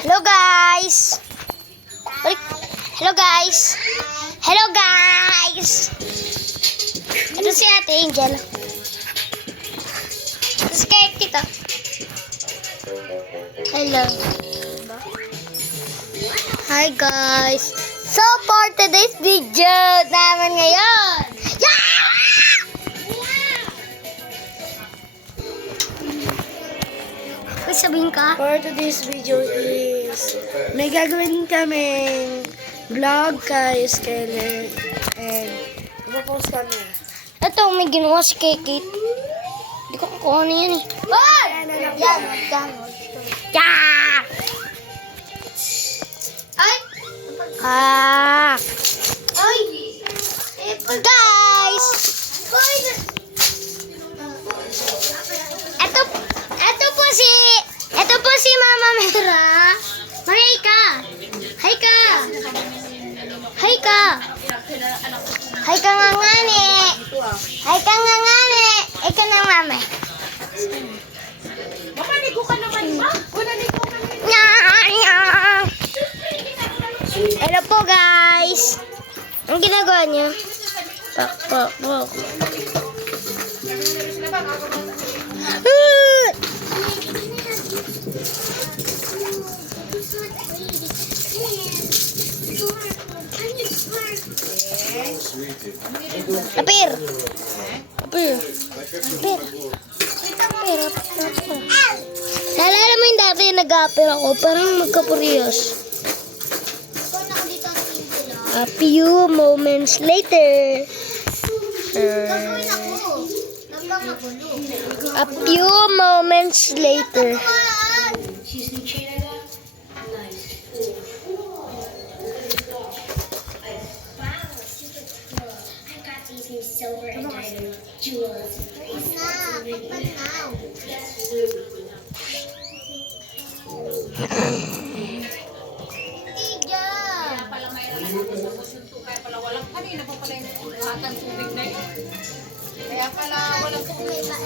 Hello guys! Balik. Hello guys! Hello guys! Ito si Ate Angel. Ito si Kate dito. Hello. Hi guys! So for today's video naman ngayon, may sabihin ka? For today's video is may gagawin kaming vlog kay Skyler and ipopost kami. Ito, may ginawa si Kate. Hindi ko kung ano yan eh. Hoy! Yan! Yeah! Ay! Ah! Ay! Guys! Ito po si Mama Mera. Hi ka! Hi ka! Hi ka! Hi ka nga ngani! Hi ka nga ngani! Ikaw na mama. Makaligo ka naman ba? Naligo ka naman. Hello po guys! Ang ginagawa niyo? Pak. Apir. Naalala mo yung dati nag-apir ako, parang magkapuriyos. A few moments later. A few moments later. Silver and diamond jewels. Kaya pala may ubos yung tukay pala walang kanina pa pala yung hatang tubig na yun. Kaya pala walang tubig sa